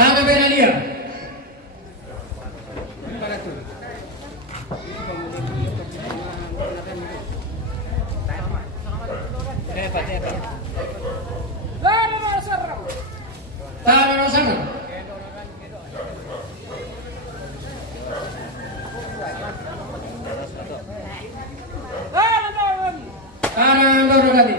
Tangan bela dia. Tangan Rosana. Tangan Dorogati.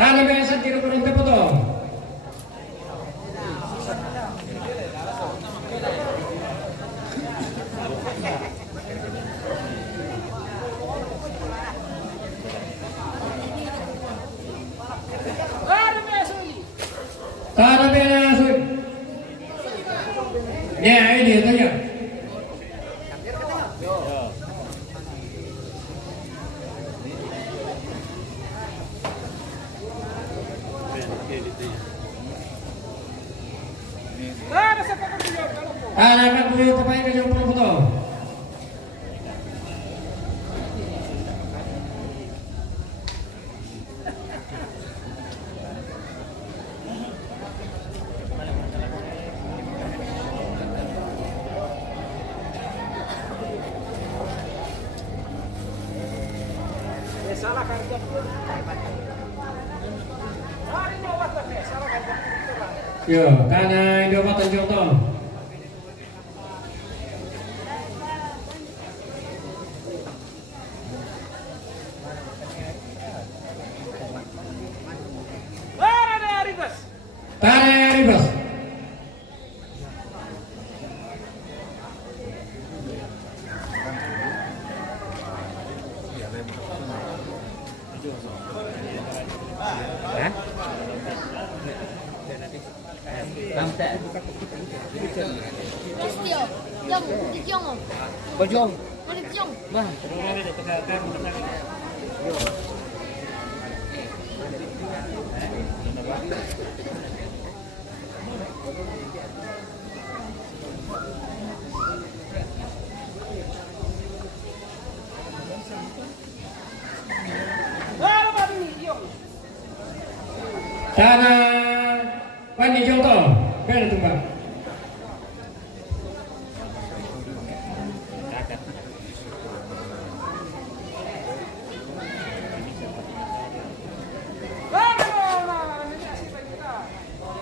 Tangan biasa tiro perintah potong. Tangan biasa. Ya ini tanya. Anak punya pemain ke jemput foto. Salah kerja. Yo, karena Indomaret contoh. Tangan ribas. Pistio, yang di Jong. Bojong. Di Jong. Bah. Tangan Pandi contoh. Bel tumbang.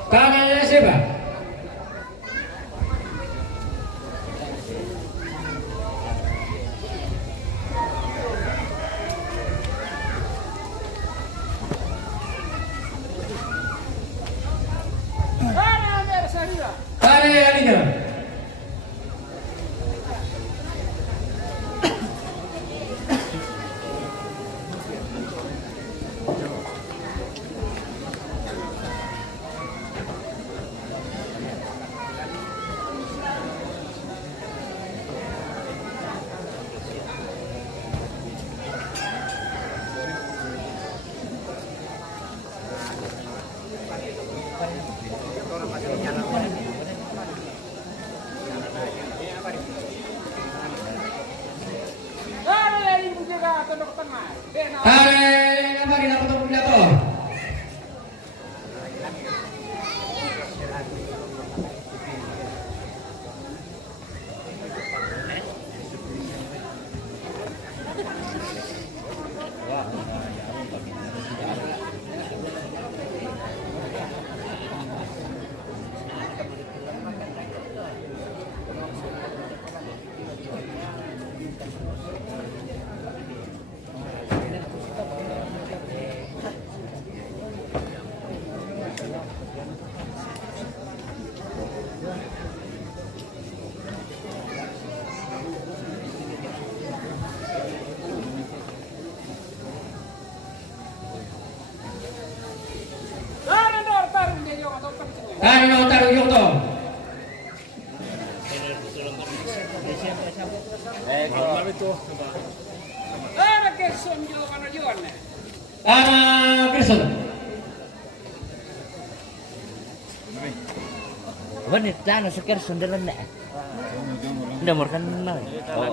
Tangannya siapa? Tangannya Alina. Tarik apa kita potong pidato. Tarik tarik Yoto. Gerson. Wanit sana sekian sundalan na. Udah murkan na. Oh.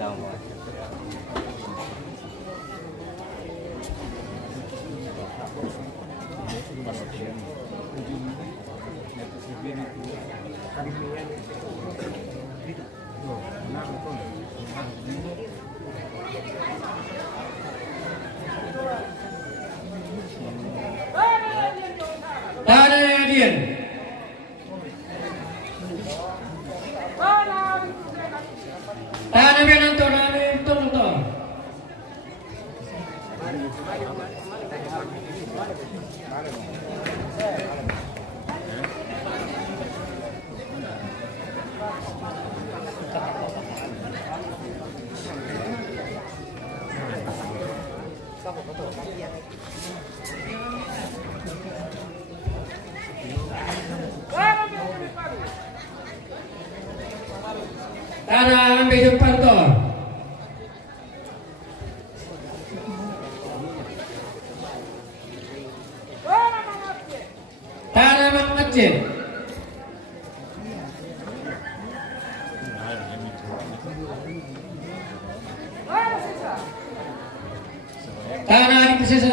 Sama. Tahan Dian. Tahan Benanto, Benanto. Tanah ambil depan tu. Tanah mengecil. Tanah di posisi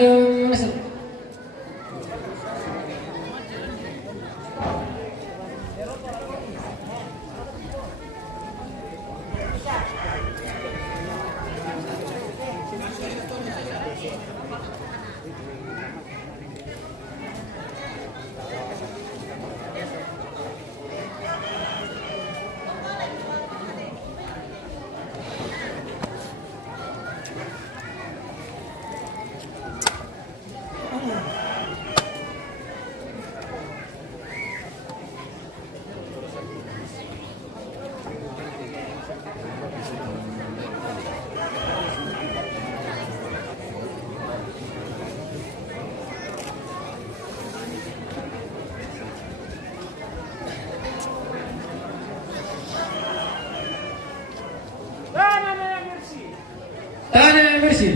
tanah yang bersih.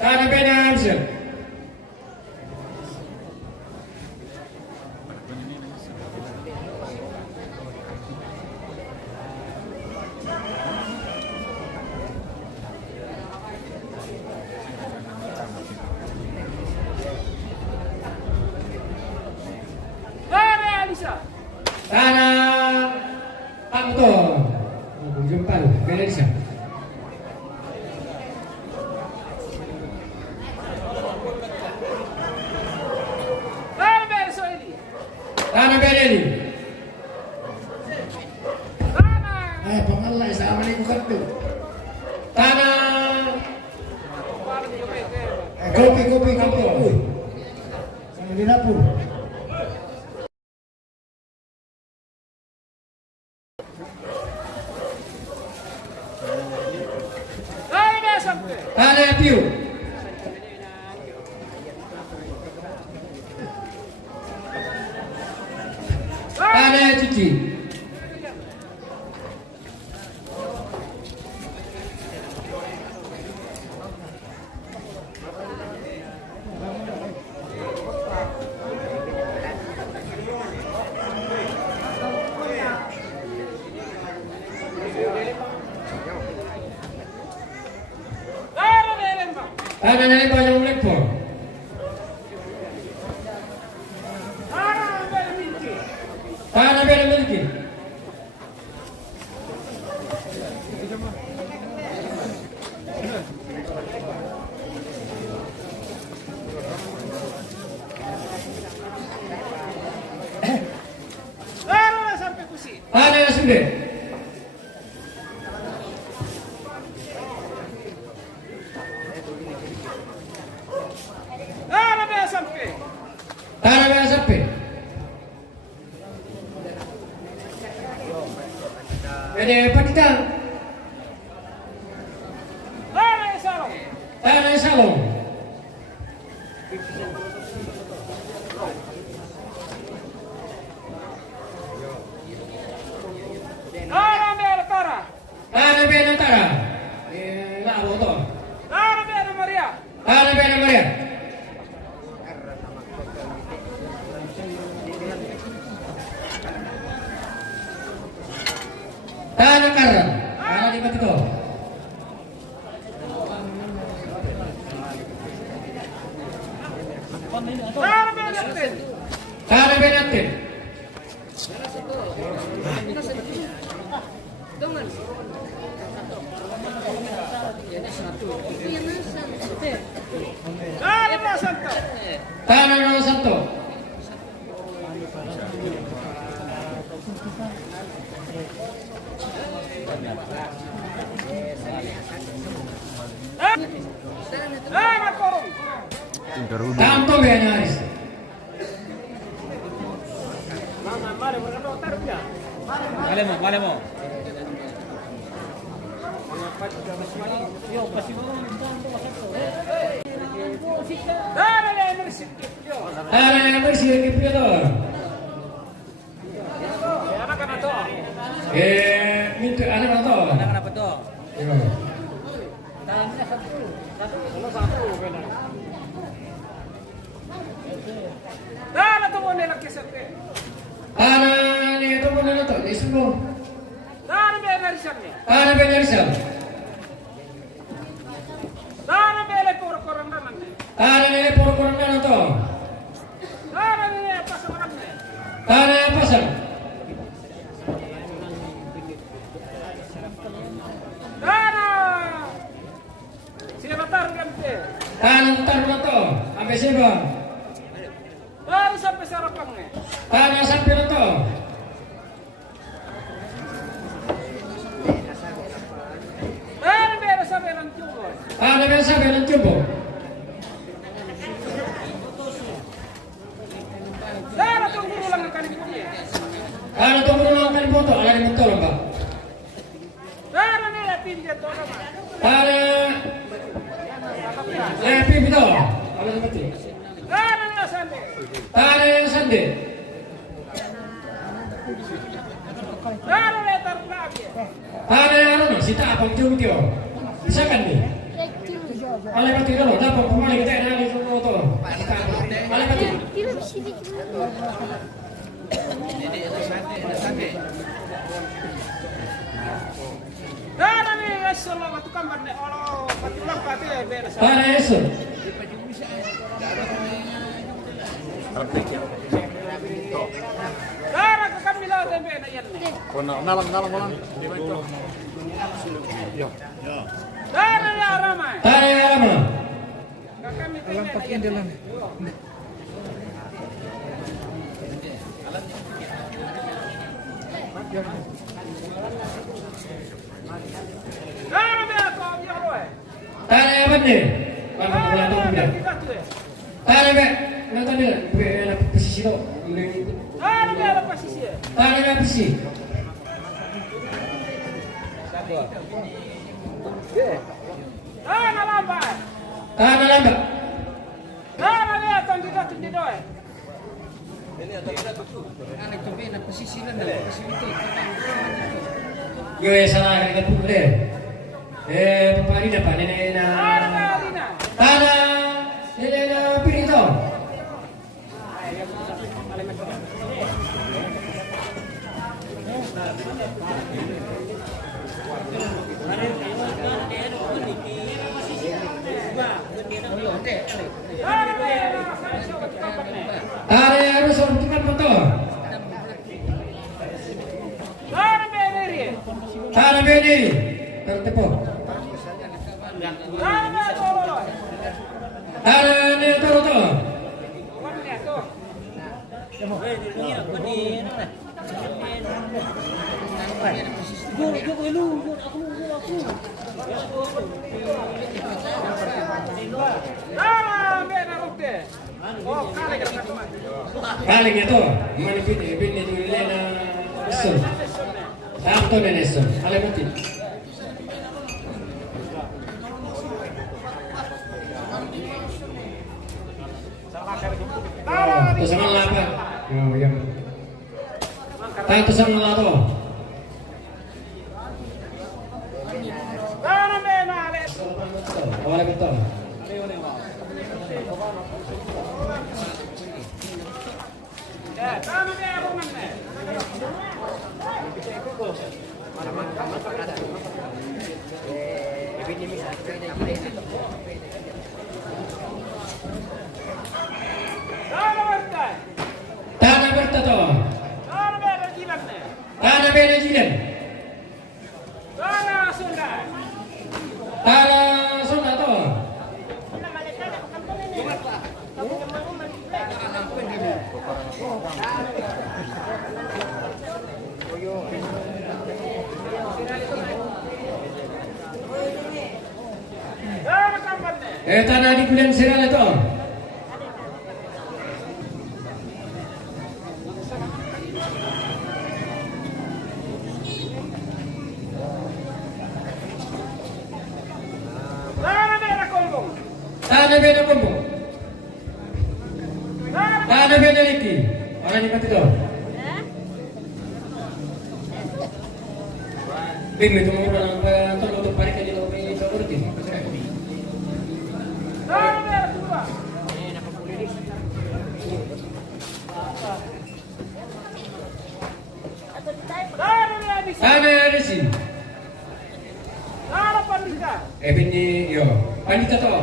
Tanah Benamsil. Tanah Pangto. Jempal, Benelisa. Tanah Beneli. Pengalai sama ni bukan tu. Tanah Kopi. Sama di dapur. Tanah Piu. Tanah Cici. Tanah Lembah yang Lembah. Tanah Bela Milki. Sunde. Tanah merah sampai. Tanah Merah Sapi. Pede Pakistan. Tanah Salong. Tanah Salong. Tanah merah Tara. Tanah Benantara. Nggak foto. Tanah merah Maria. Tanah Bena Maria. Tanah Karang. Tanah di Batiko. Tanah merah Jatin. Tanah Benatin. Tanah merah Santo. Tanah Nomor 1. Tanah Korong. Tanto Benaris. Vale mo. Tanah merah Sikit. Tanah yang bersih lagi punya tuh. Anak-anak tu. Minta anak atau? Kenapa tuh? Tanah tu boleh lagi sampai. Tanah ni itu pun ada tuh. Di semua. Tanah merah Risani. Tanah Benarisam. Tanah merah Korong nanti. Tanah ni poro-poro mana tuh? Tanah merah Pasaman. Tanah pasar. Tanah Siratar ganti. Tanah Taruna tuh. Sampai siapa? Baru sampai Sarapang ni. Tanah Sapi tuh. Tanah merah sampai Lancubo. Tanah biasa benar coba. Tanah tunggu ulang kali ini. Tanah tuh berulang kali foto. Ada yang betul mbak. Tanah merah tinggi tu nama. Tanah. Pipi tuh. Ada seperti. Tanah merah sampai. Tanah yang sandi. Tanah letar lagi. Tanah yang anu sita apa cuma dia. Bisa kan nih? Alay mati dulu. Dapat pemain kita yang ada di foto. Alay mati. Tidak bisa dikira. Tanah merah solo batu kamar ni. Oh, batu ulang batu merah sampai. Tanah Yesus. Tanah ke kami lah sampai nak yan ni. Tanah merah ramai. Tanah yang lama. Kami tinggal. Tanah merah kau yang roy. Tanah yang mana? Mana Tanah bola tu merah punya. kita tu. Tanah be. Nonton dia. Be posisi tu. Tanah merah posisi. Tanah yang posisi. Tanah lambat. Tanah lambat. Tanah merah kandidat tu di doy. Yo salah kita pun deh. Pepari dapat nenek na. Tanah merah Lina. Tanah nenek na pilih tu. Tanah merah sampai batu kamar ni. Tanah yang harus orang foto. Tanah merah ni. Tanah beni. Tertepo. Tanah merah tolol. Tanah ni tu tu. Mana tu? Ah, bene, rotte. Oh, kali ka naman. Paling itu, mana bini di Lena Nesson. Anton Nesson, ale mati. Oh, tu sama lapa. Oh, yang. Tu sama lato. Dana bene, ale. Awalnya betul. Dana bene, rumahnya. Dana berta. Tanah bertato. Dana bene, jilannya. Tanah beda jilen. Dana Sunda. Tanah Sunda to. Dana kampanye. Tanah di Bulan Sirale to. Dana bene, kombong. Tanah beda kumpul. Dana Tanah beda lagi. Orang ini mati to. Bim itu mau orang untuk parik aja lo ini berarti. Dana bene, dua. Dana bene, bisa. Tanah ada sih. Dana Pandita. Bini yo. Pandita to.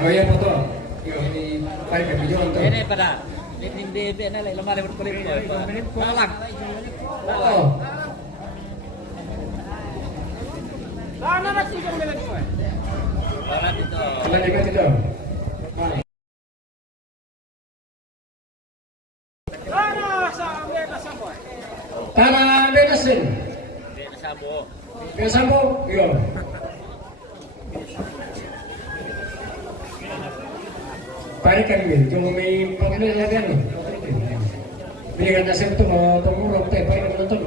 Oh ya foto. Yo ini parik video untuk. Ini pada di ini lemari berkulit malang. Oh. Dana nak tiga bene, dua. Orang itu. Bulan dekat itu. Dana sa bene, sampai. Tanah beda sen. Dia sabo. Beda sampo. Yo. Parik kami. Cuma may pagkakit lagi ano. Binigan na siya ito tumurok tayo. Parik kami nonton.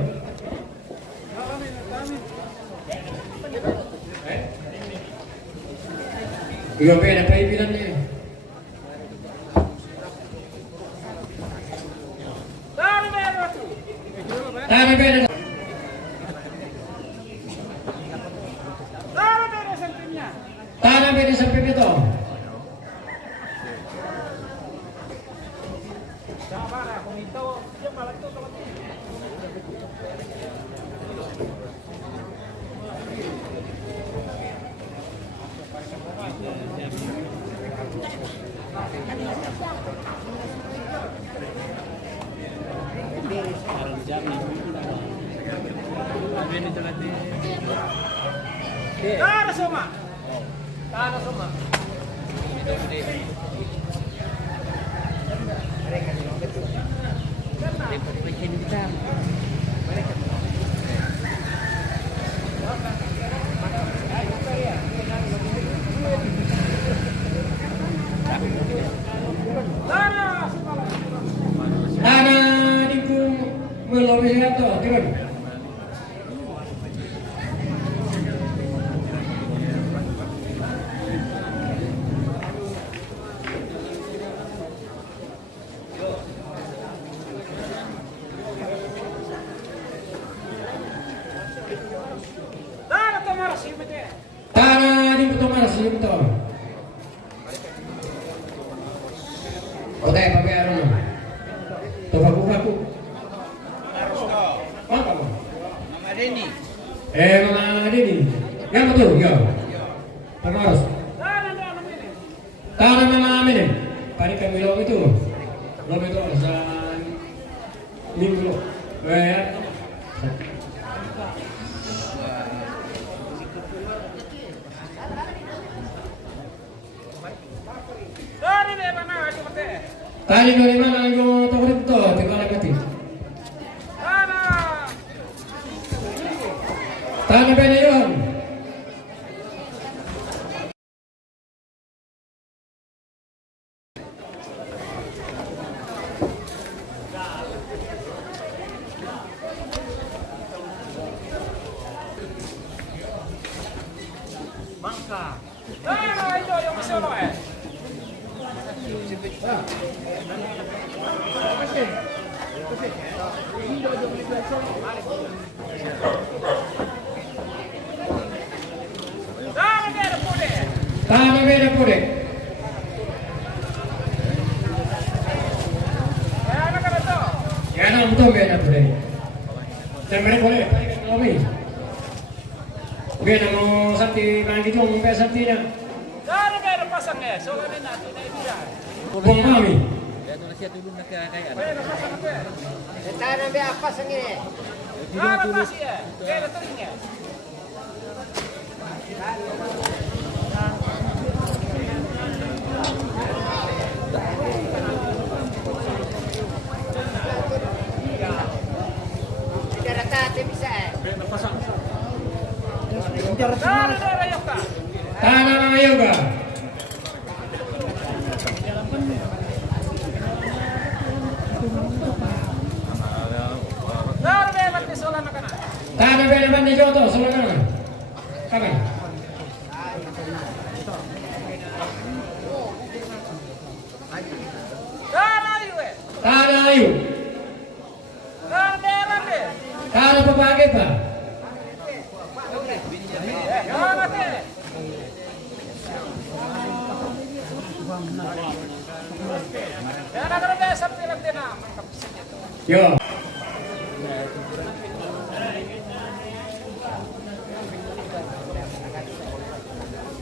Iyo beda kaibigan niya. Dana bene, satu. Tanah beda. Dana bene, sampingnya. Tanah beda sampai ito. Sabar, aku minta. Dia malah itu kalau Dana semua. Dana semua. Dana semua. Tanah di melobi siya to. Tiwan. Dana tomar sih bete. Tanah di Putumar siya to. Oke, pakai aron. Coba buka ku. Apa kamu? Mama Reni. Mama Dini. Yang betul, ya. Terus. Dana ini. Tanah Mama Amin. Panik kami lo itu. Lo itu alasan minggu lo. Ya. Dana ini mana? Cuma teh. Tali dari mana yo tawurin to di kala pati. Tani bene yon. Ito yung solo eh. Tani bene pure. Yana betul bene pure. Sampai boleh kami. Bene mo santi mangi jong pe santi na. Dari meron pasang eh. Solo din natin na ibigay. Bong kami. Meron pasang eh. Tanah be apa sengine? Para pasi eh. Meron turing eh. Tidak rata bisa. Dari yung ka. Tanah mga yoga. Dari meron di solo na ka na. Tanah bene bane joto sulakan. Kapan? Dari ayo eh. Tanah ayu. Dari meron eh. Tanah pepake pa. Yan natin. Yan na ka na sa pilang din na. Yo.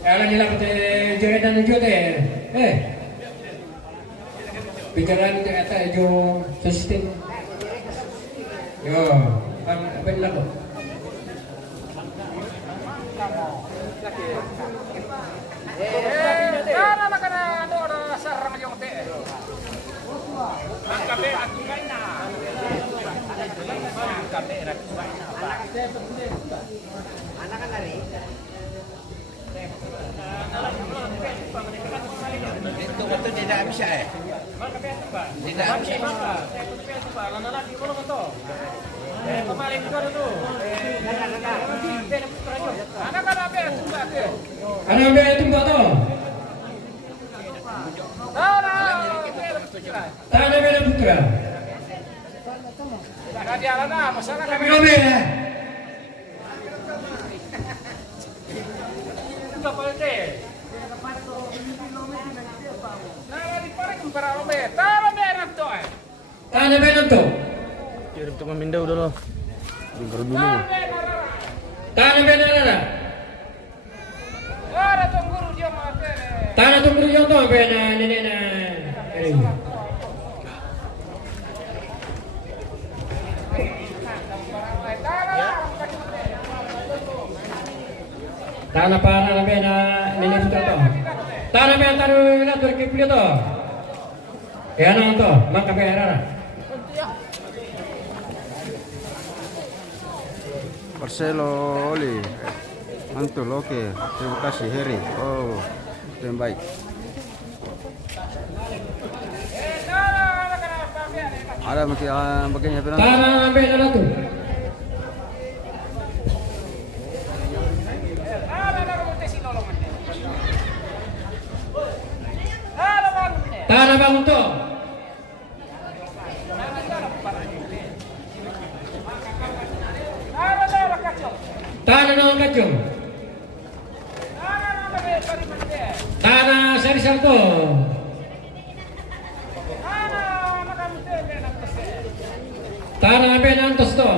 Kala nila pati jeritan ng jote. Bicara nito kata jo system. Yo, apa nila ko? Yan na ka na ano sa ramyong te. Ang kape at kumain na. Ang kape at kumain na. Itu betul tidak bisa eh. Tidak bisa. Pemaling ko na to. Anak ka na be tumba ke. Ano ang bene tumba to? Tara. Tanah bene putra. Kadiala na masalah kami. Kami ya. Kapalde. Nah, di pare kumpara robe. Tara meron to eh. Tanah bene to. Kirim tuh Mindaw dulu. Baru dulu. Tanah bene nana. Ora tong guru dia mate. Tanah tunggu yung to bene nene na. Tanah para na bene nene putra to. Tanah bene taruh na turki punya to. Kaya na to, makapera na. Marcelo Oli, mantul, oke, terima kasih Heri. Oh, yang baik. Ada mungkin bagiannya penonton. Tanah bene na to. Tanah bangun to. Tanah nang kacung. Tanah sari sarto. Tanah bene antos to.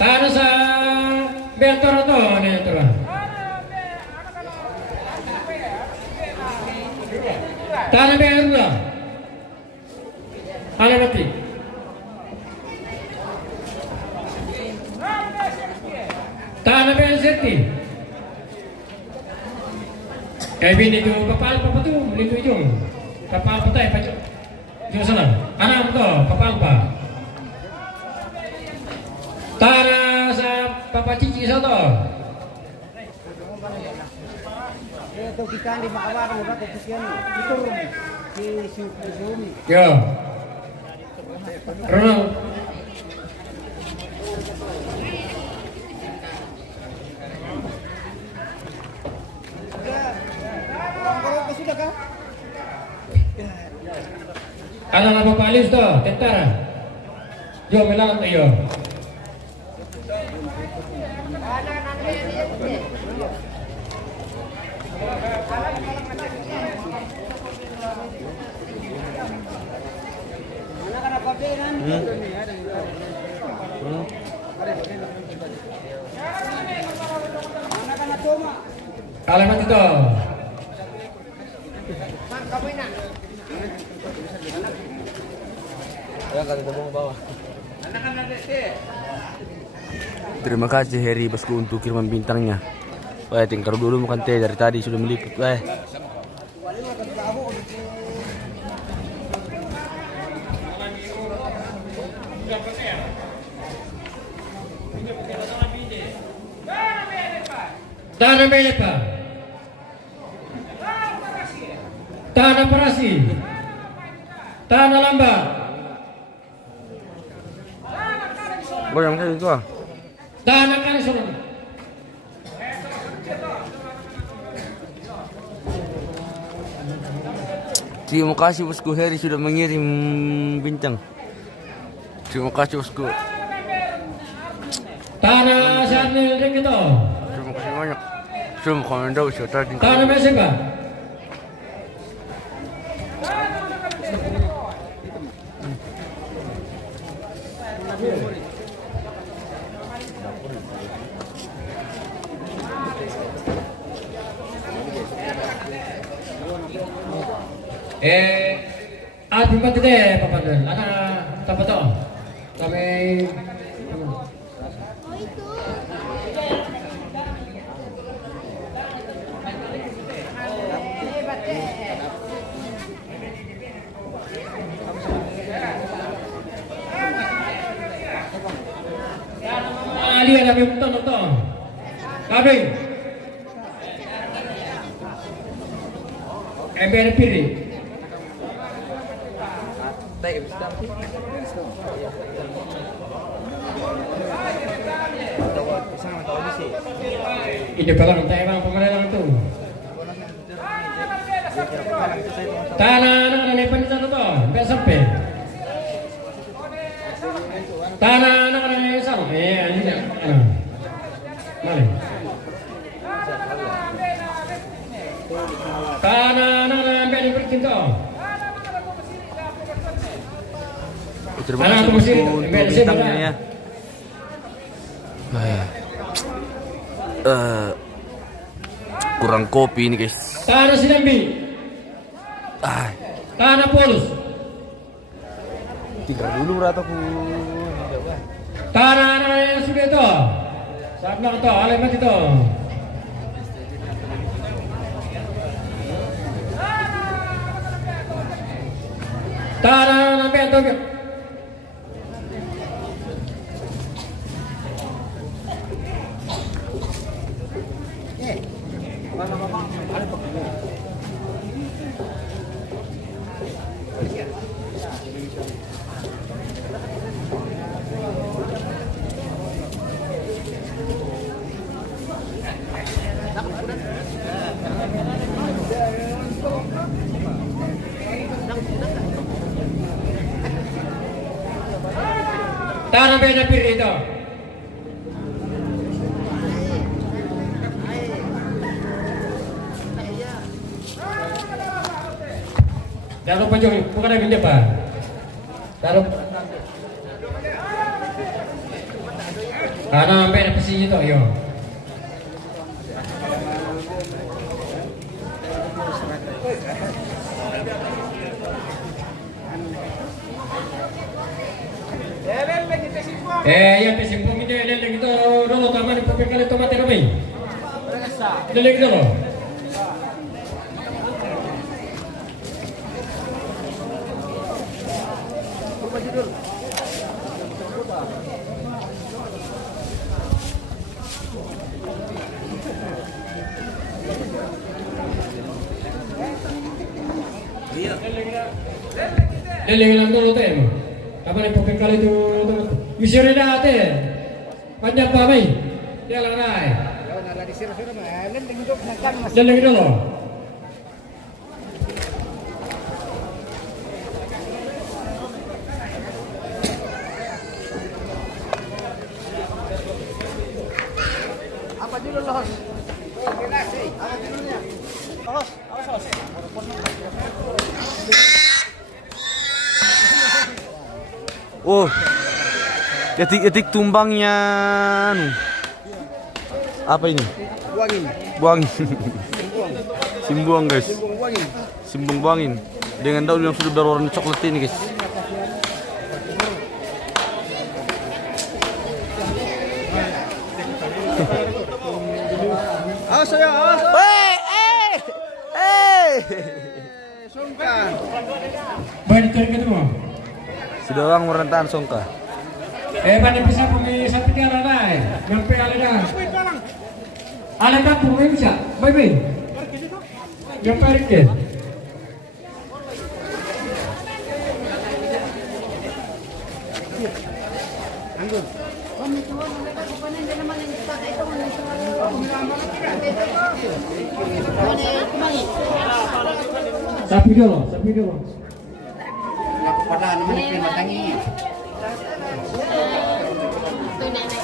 Tanah sa Bentoro to ne to. Tanah bene rula. Alabati. Tanah bene serti. Kayak bini itu kepala apa tuh? Itu ujung. Kepala petai apa? Jauh sana. Anak tuh kepala apa? Tanah sa papa cici soto. Ito kikan di makabarang udah kepikiran itu si Sumi. Yo. Ronald. Sudah kah? Anak apa palis tuh? Tentara. Yo melang yo. Alamat itu. Terima kasih Heri bosku untuk kiriman bintangnya. Wah, tinggal dulu makan teh dari tadi sudah meliput. Wah. Tanah Meleka. Tanah Parasi. Tanah Lamba. Goyang kayak itu ah. Tanah Kalisono. Terima kasih bosku Heri sudah mengirim bintang. Terima kasih bosku. Tanah Sarnil Rekito. Terima kasih banyak. Terima kasih tadi. Tanah Meseba. Ating matite papadol. Ana tapato. Kami Oh itu. ali ada nonton. Kami MBR Piri. Ini palang tayo bang pemanalang tu. Tanah anak nepan di sana tu, sampai sampai. Tanah anak nepan di sana, ini dah. Mari. Tanah anak nepan di percinta. Terima kasih bosku untuk bintangnya ya. Kurang kopi ini guys. Tanah Sinambi. Tanah Polus. Tinggal dulu rataku. Tanah anak yang sudah itu. Saat nak tu, alamat itu. Tanah anak yang tu. Tanah beda piri itu. Taruh panjang, bukan ada benda apa? Taruh. Tanah beda pesi itu, yo. Yang pesimpung ini leleng itu dulu taman di kali tomate kami. Leleng itu loh. Leling lang dulu teh. Apa nih pokok kali itu? Misir dah teh. Panjang pa may. Dia lang na eh. Yo nara di sira-sira mah. Lending dok na kan mas. Leling dulu. Apa dulu los? Apa dulunya? Los, los. Oh, etik tumbangnya. Apa ini? Buangin. Buangin. Simbuang guys. Buangin. Simbung buangin. Dengan daun yang sudah berwarna coklat ini guys. Awas saya, awas. Sungkan. Baik cari ketemu. Sudah orang merentan songka. Pada bisa pergi satu jalan lain. Sampai dah. Ada kampung bisa. Bye. Yang parkir. Sapi dulu. Pada naman pinatangi. Tuh nenek.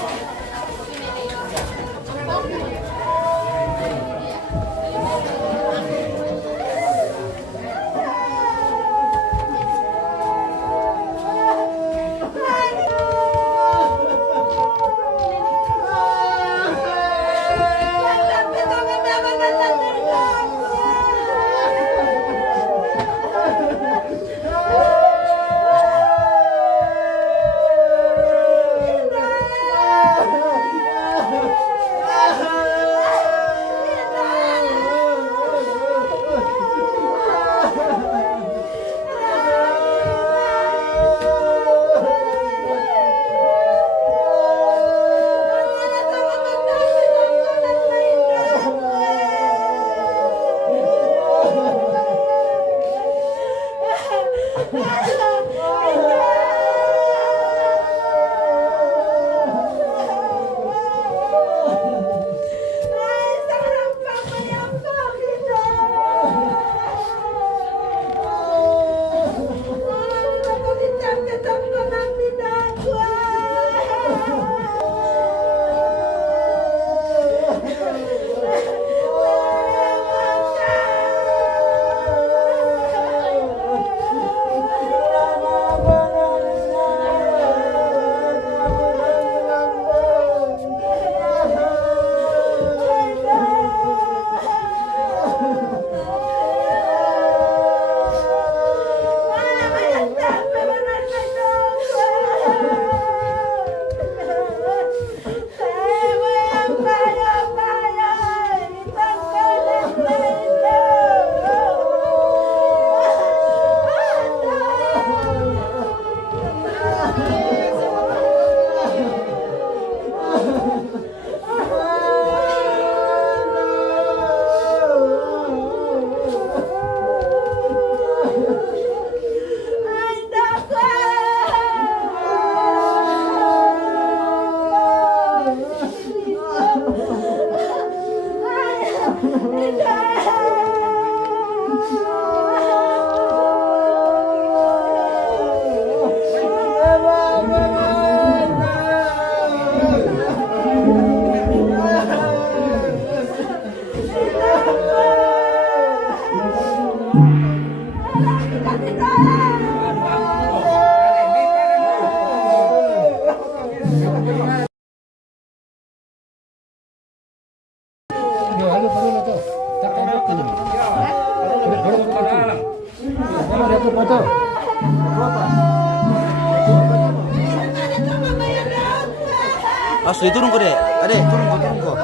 Asli turun kok deh. Adek, turun kok.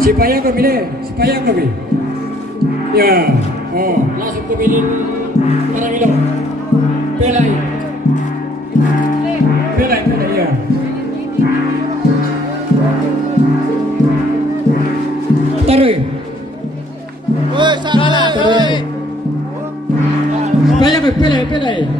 Si Payang kami. Ya, oh, langsung pemilih Parangilo. Pelai, ya. Taruh. Woi, salah. Pelai. Ya.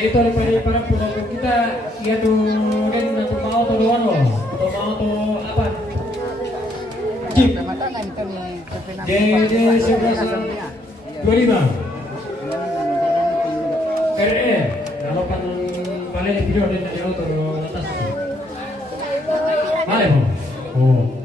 Dito para penonton kita ya dengan atau mau atau doang loh atau mau atau apa Jeep DD 1125 RE kalau kan balik di video dan di auto atas balik oh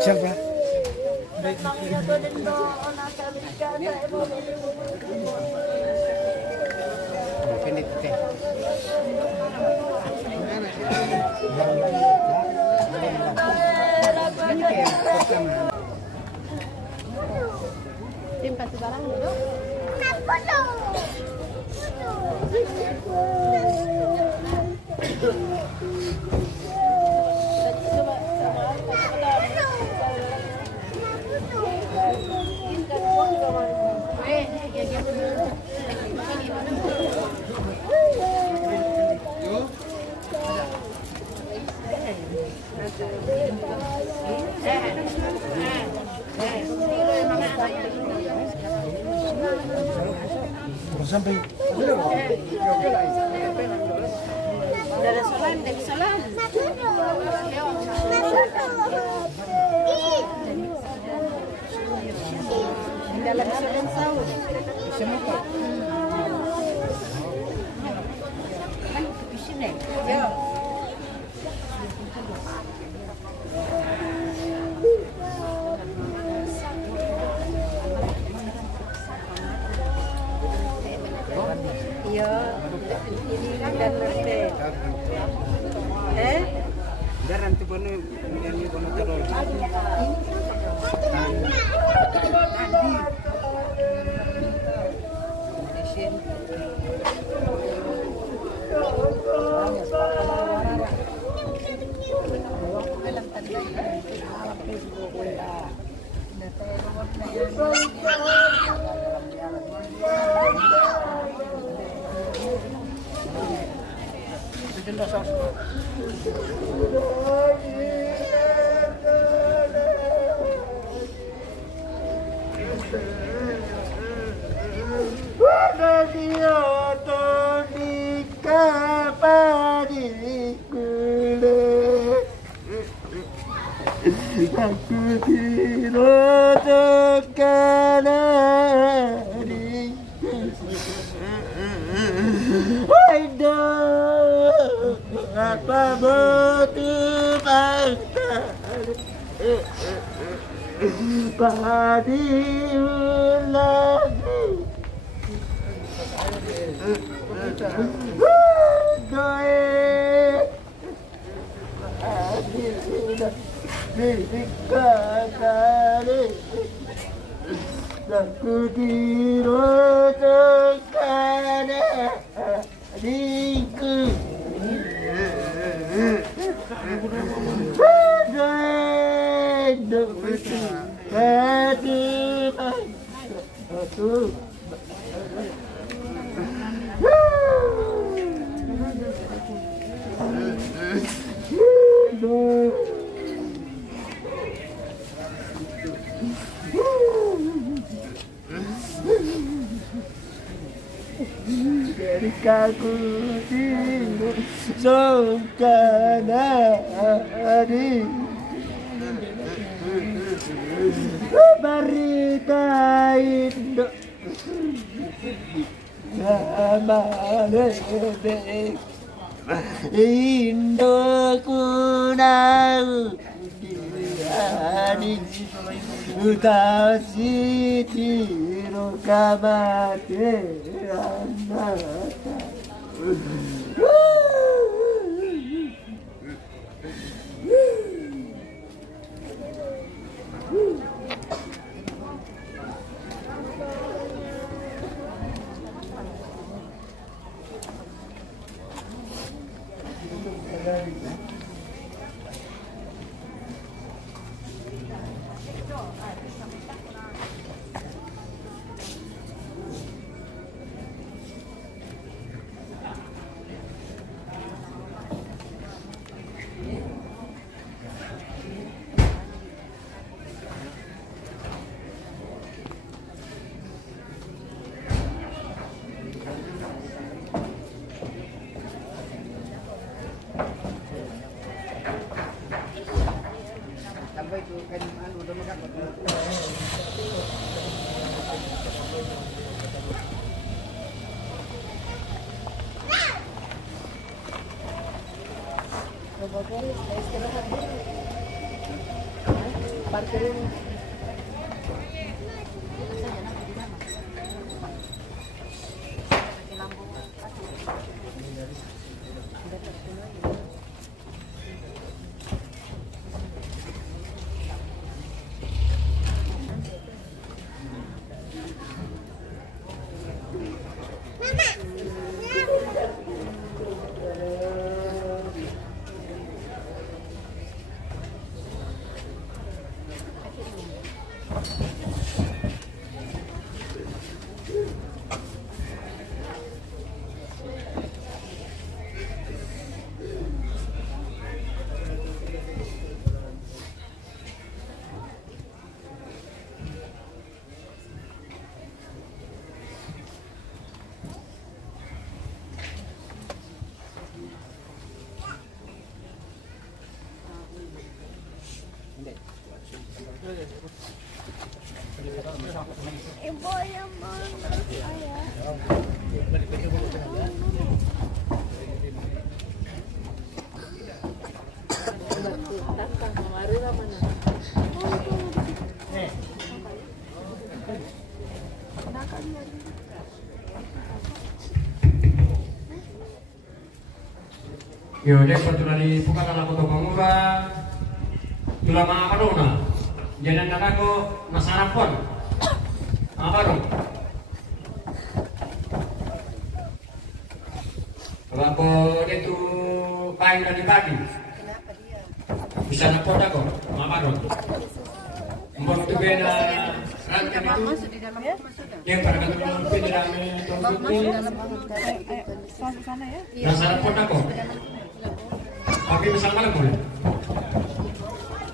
Siapa? Tim kasih barang dulu. sampai Dari Solan, dari Solan. Dalam Solan sahur. Kan di sini. Ya. Iya, ini kan dan nanti. daran tu bono ini bono terus. Yo, dia patut dari bukan anak kota Pamura. Tula mga karuna. Diyan ang nakako masarapon. Mga karong. Kalau aku itu kain dari pagi. Bisa napot ako, mga karong. Mbak itu beda rantai itu. Masuk di dalam ya? Dia pada katulong pinirami tunggu Sana ya? dan sarapon ako. Tapi misal malam boleh.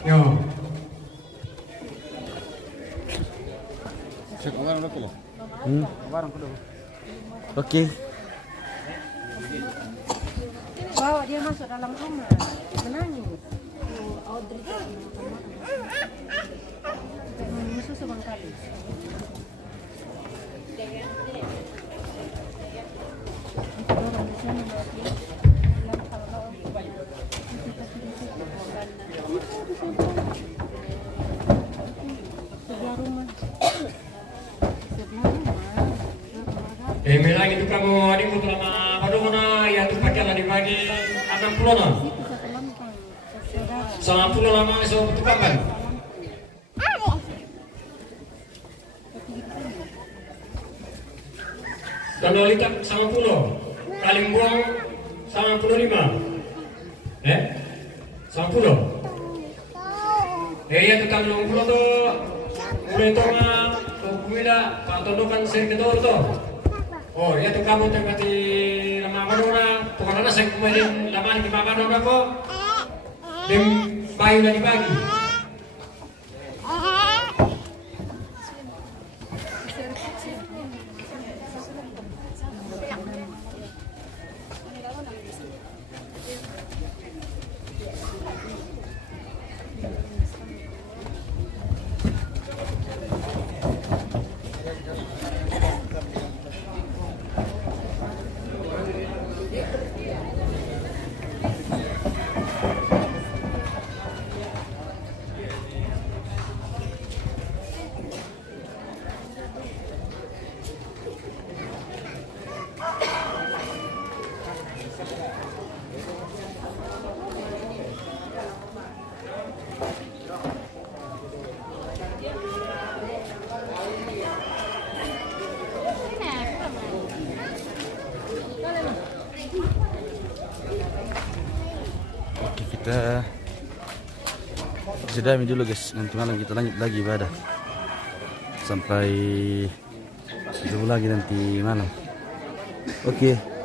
Yo. Oke. Bawa dia masuk dalam rumah. Menangis. Audrey. Susu Bang Kali. Bilang itu kamu adik putra ma baru mana ya tuh pakai lah dibagi 60 na. 90 lama so betul kan? Kandolitak 90, Kalimbong 95. 90. Ya tukang lumpur tuh mulai tuh mah kumila patondokan servidor tuh. Oh, ya tuh kamu tempati lama manora, tukang nasi kemudian lama di mama manora kok. Dem bayu lagi pagi. Kita jeda dulu guys, nanti malam kita lanjut lagi ibadah sampai ketemu lagi nanti malam. Oke.